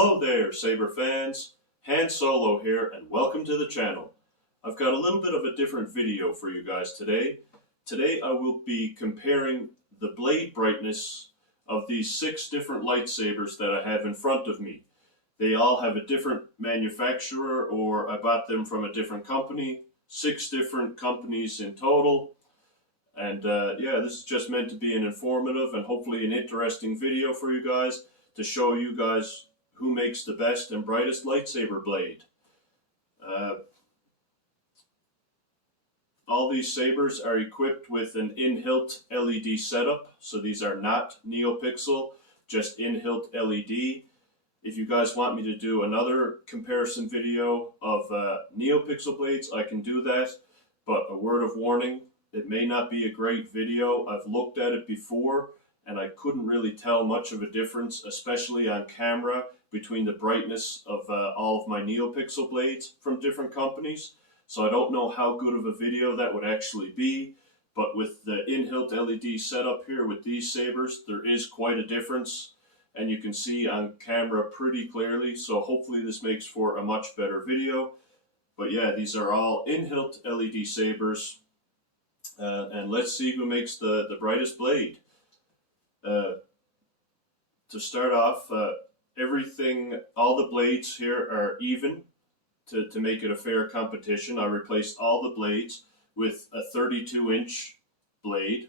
Hello there, Saber fans. Han Solo here, and welcome to the channel. I've got a little bit of a different video for you guys today. Today I will be comparing the blade brightness of these 6 different lightsabers that I have in front of me. They all have a different manufacturer, or I bought them from a different company. 6 different companies in total. And yeah, this is just meant to be an informative and hopefully an interesting video for you guys to show you guys who makes the best and brightest lightsaber blade. All these sabers are equipped with an in-hilt LED setup, so these are not NeoPixel, just in-hilt LED. If you guys want me to do another comparison video of NeoPixel blades, I can do that, but a word of warning, it may not be a great video. I've looked at it before and I couldn't really tell much of a difference, especially on camera, between the brightness of all of my NeoPixel blades from different companies. So I don't know how good of a video that would actually be, but with the in-hilt LED setup here with these sabers, there is quite a difference, and you can see on camera pretty clearly, so hopefully this makes for a much better video. But yeah, these are all in-hilt LED sabers, and let's see who makes the brightest blade. To start off, all the blades here are even to make it a fair competition. I replaced all the blades with a 32-inch blade.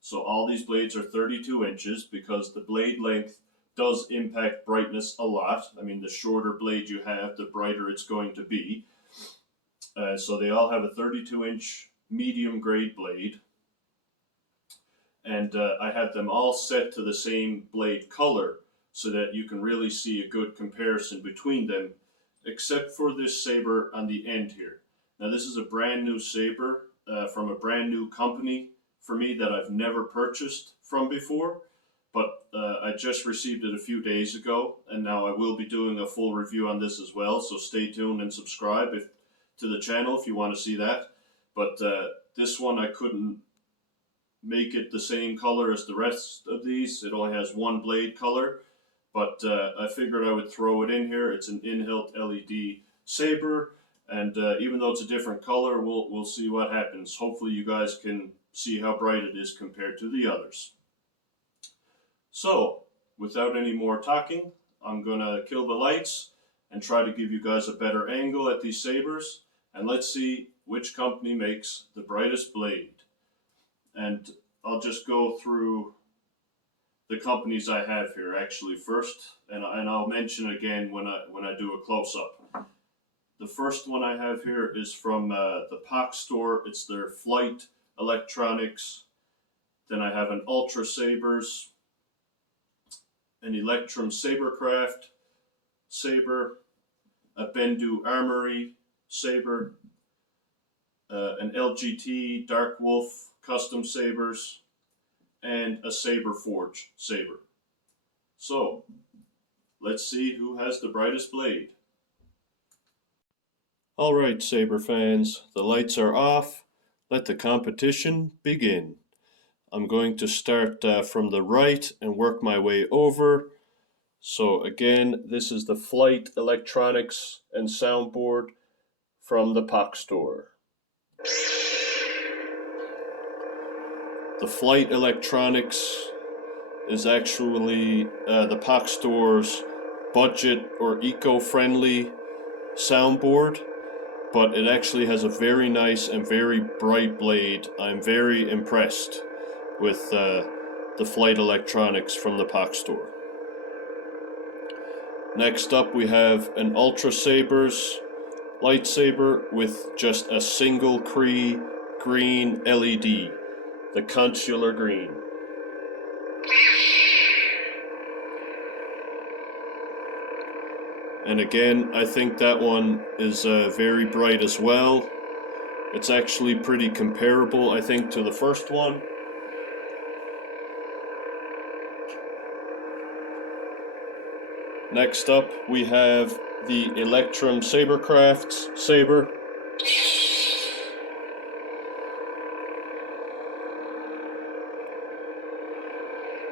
So all these blades are 32 inches because the blade length does impact brightness a lot. I mean, the shorter blade you have, the brighter it's going to be. So they all have a 32-inch medium grade blade. And I have them all set to the same blade color so that you can really see a good comparison between them, except for this saber on the end here. Now this is a brand new saber from a brand new company for me that I've never purchased from before, but I just received it a few days ago, and now I will be doing a full review on this as well, so stay tuned and subscribe to the channel if you want to see that. But this one I couldn't make it the same color as the rest of these. It only has one blade color, but I figured I would throw it in here. It's an in-hilt LED saber, and even though it's a different color, we'll see what happens. Hopefully you guys can see how bright it is compared to the others. So, without any more talking, I'm gonna kill the lights and try to give you guys a better angle at these sabers, and let's see which company makes the brightest blade. And I'll just go through the companies I have here actually first, and I'll mention again when I do a close-up. The first one I have here is from the POC store. It's their Flight Electronics. Then I have an Ultra Sabres, an Electrum Sabercraft saber, a Bendu Armory saber, an LGT Dark Wolf custom sabers, and a Saber-Forged Saber. So, let's see who has the brightest blade. Alright, Saber fans, the lights are off. Let the competition begin. I'm going to start from the right and work my way over. So again, this is the Flight Electronics and Soundboard from the POC store. The Flight Electronics is actually the POC store's budget or eco-friendly soundboard, but it actually has a very nice and very bright blade. I'm very impressed with the Flight Electronics from the POC store. Next up we have an Ultra Sabres lightsaber with just a single Kree green LED. The consular green. And again, I think that one is very bright as well. It's actually pretty comparable, I think, to the first one. Next up, we have the Electrum Sabercraft saber.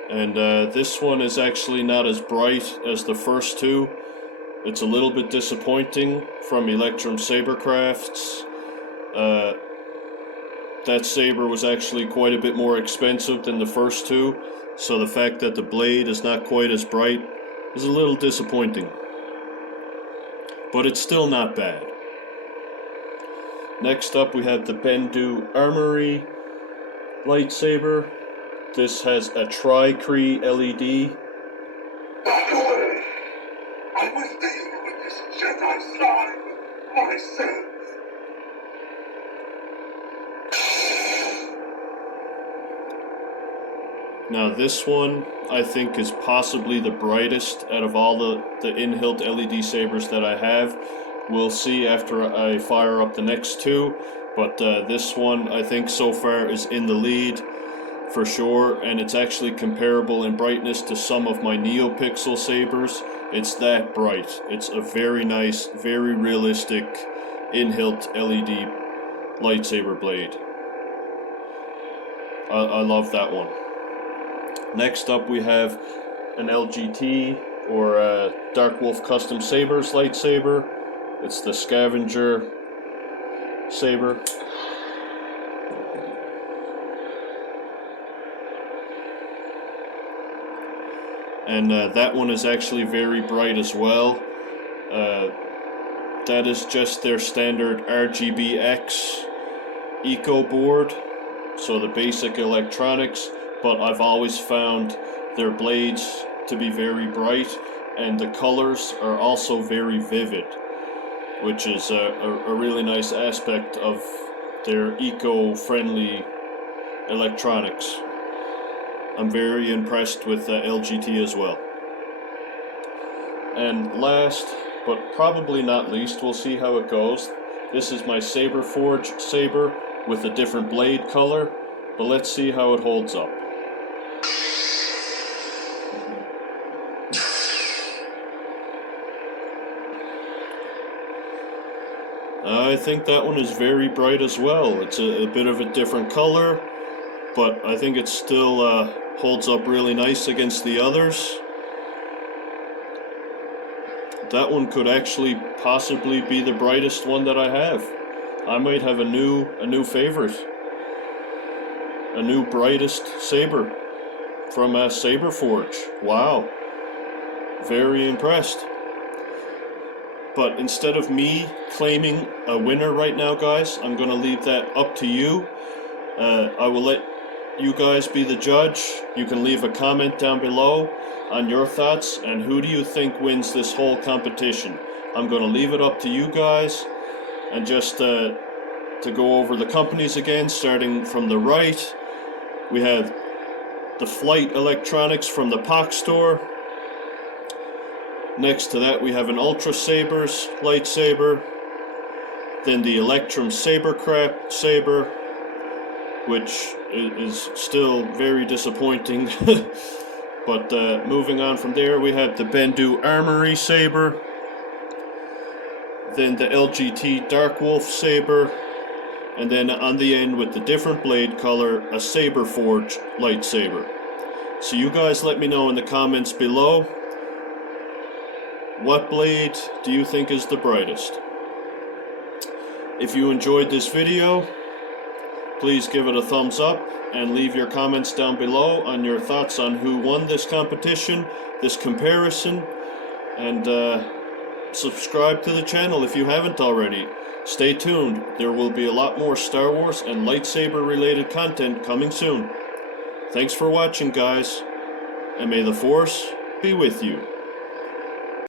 And this one is actually not as bright as the first two. It's a little bit disappointing from Electrum Sabercrafts. That saber was actually quite a bit more expensive than the first two, so the fact that the blade is not quite as bright is a little disappointing. But it's still not bad. Next up we have the Bendu Armory lightsaber. This has a tri-cree LED. Back away! I was dealing with this Jedi slime myself! Now this one, I think, is possibly the brightest out of all the in-hilt LED sabers that I have. We'll see after I fire up the next two, but this one, I think, so far is in the lead for sure, and it's actually comparable in brightness to some of my NeoPixel sabers. It's that bright. It's a very nice, very realistic in-hilt LED lightsaber blade. I love that one. Next up we have an LGT, or Dark Wolf Custom Sabers lightsaber. It's the Scavenger Saber. And that one is actually very bright as well. That is just their standard RGBX Eco board, so the basic electronics, but I've always found their blades to be very bright, and the colors are also very vivid, which is a really nice aspect of their eco-friendly electronics. I'm very impressed with LGT as well. And last, but probably not least, we'll see how it goes. This is my Saber-Forged Saber with a different blade color, but let's see how it holds up. I think that one is very bright as well. It's a bit of a different color, but I think it still holds up really nice against the others. That one could actually possibly be the brightest one that I have. I might have a new favorite. A new brightest saber from Saber-Forge. Wow. Very impressed. But instead of me claiming a winner right now, guys, I'm going to leave that up to you. I will let you guys be the judge. You can leave a comment down below on your thoughts and who do you think wins this whole competition. I'm going to leave it up to you guys. And just to go over the companies again, starting from the right, we have the Flight Electronics from the POC store. Next to that we have an Ultra Sabres lightsaber. Then the Electrum Sabercraft Saber, which is still very disappointing. But moving on from there, we have the Bendu Armory Saber. Then the LGT Dark Wolf Saber. And then on the end with the different blade color, a Saber-Forged lightsaber. So you guys let me know in the comments below, what blade do you think is the brightest? If you enjoyed this video, please give it a thumbs up and leave your comments down below on your thoughts on who won this competition, this comparison, and subscribe to the channel if you haven't already. Stay tuned, there will be a lot more Star Wars and lightsaber related content coming soon. Thanks for watching, guys, and may the Force be with you.